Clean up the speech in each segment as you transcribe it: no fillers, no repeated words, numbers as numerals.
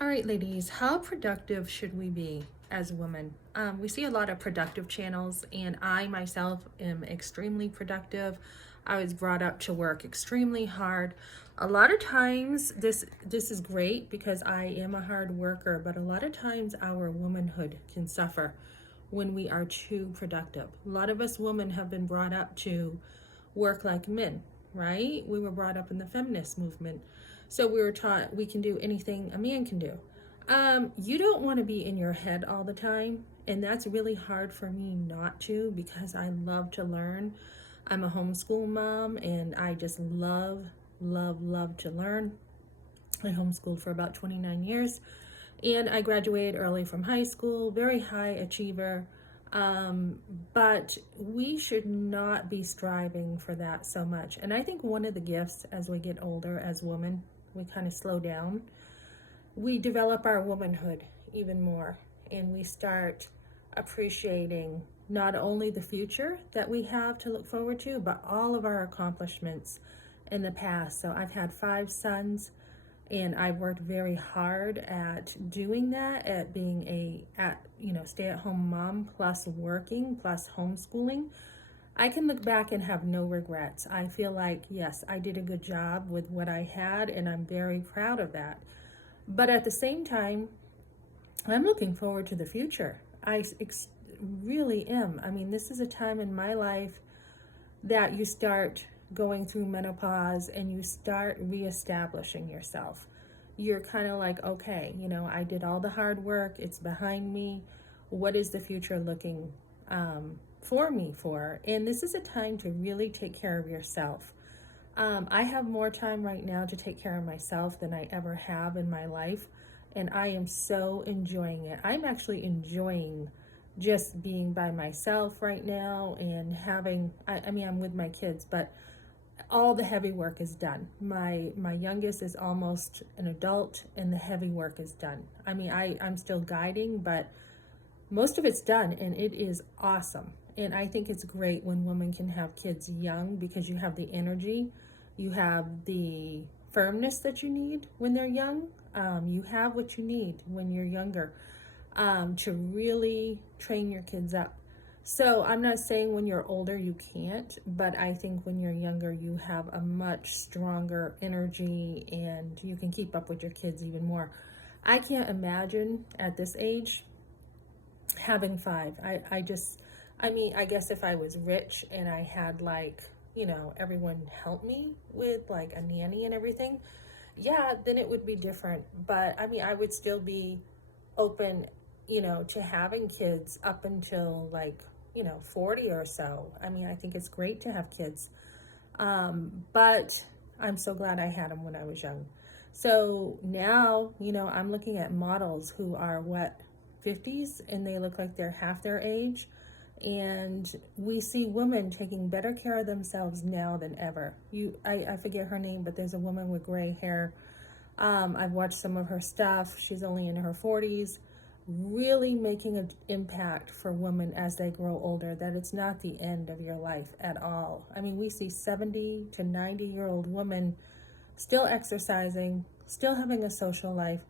All right, ladies, how productive should we be as women? We see a lot of productive channels, and I myself am extremely productive. I was brought up to work extremely hard. A lot of times, this is great because I am a hard worker, but a lot of times our womanhood can suffer when we are too productive. A lot of us women have been brought up to work like men, right? We were brought up in the feminist movement. So we were taught we can do anything a man can do. You don't want to be in your head all the time. And that's really hard for me not to because I love to learn. I'm a homeschool mom and I just love to learn. I homeschooled for about 29 years and I graduated early from high school, very high achiever. But we should not be striving for that so much. And I think one of the gifts as we get older as women, we kind of slow down. We develop our womanhood even more and we start appreciating not only the future that we have to look forward to, but all of our accomplishments in the past. So I've had 5 sons and I've worked very hard at doing that, at being stay-at-home mom plus working plus homeschooling. I can look back and have no regrets. I feel like, yes, I did a good job with what I had and I'm very proud of that. But at the same time, I'm looking forward to the future. Really am. I mean, this is a time in my life that you start going through menopause and you start reestablishing yourself. You're kind of like, okay, I did all the hard work, it's behind me. What is the future looking for me for? And this is a time to really take care of yourself. I have more time right now to take care of myself than I ever have in my life, and I am so enjoying it. I'm actually enjoying just being by myself right now and I'm with my kids, but all the heavy work is done. My youngest is almost an adult and the heavy work is done. I'm still guiding, but most of it's done and it is awesome. And I think it's great when women can have kids young because you have the energy, you have the firmness that you need when they're young. You have what you need when you're younger to really train your kids up. So I'm not saying when you're older you can't, but I think when you're younger you have a much stronger energy and you can keep up with your kids even more. I can't imagine at this age having 5. I guess if I was rich and I had everyone help me with like a nanny and everything, yeah, then it would be different. But I would still be open, to having kids up until 40 or so. I think it's great to have kids. But I'm so glad I had them when I was young. So now, I'm looking at models who are 50s and they look like they're half their age. And we see women taking better care of themselves now than ever. I forget her name, but there's a woman with gray hair. I've watched some of her stuff. She's only in her 40s, really making an impact for women as they grow older, that it's not the end of your life at all. We see 70 to 90-year-old women still exercising, still having a social life,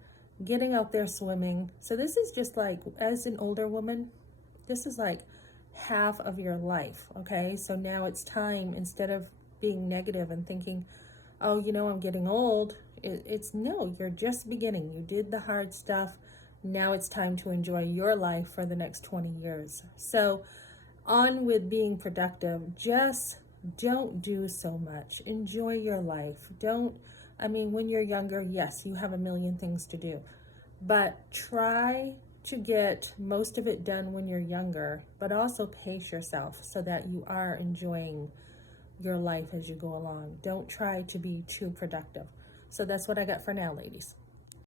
getting out there swimming. So this is just like, as an older woman, this is like half of your life, okay? So now it's time, instead of being negative and thinking, oh, I'm getting old, it's no, you're just beginning. You did the hard stuff. Now it's time to enjoy your life for the next 20 years. So on with being productive. Just don't do so much. Enjoy your life. When you're younger, yes, you have a million things to do, but try to get most of it done when you're younger, but also pace yourself so that you are enjoying your life as you go along. Don't try to be too productive. So that's what I got for now, ladies.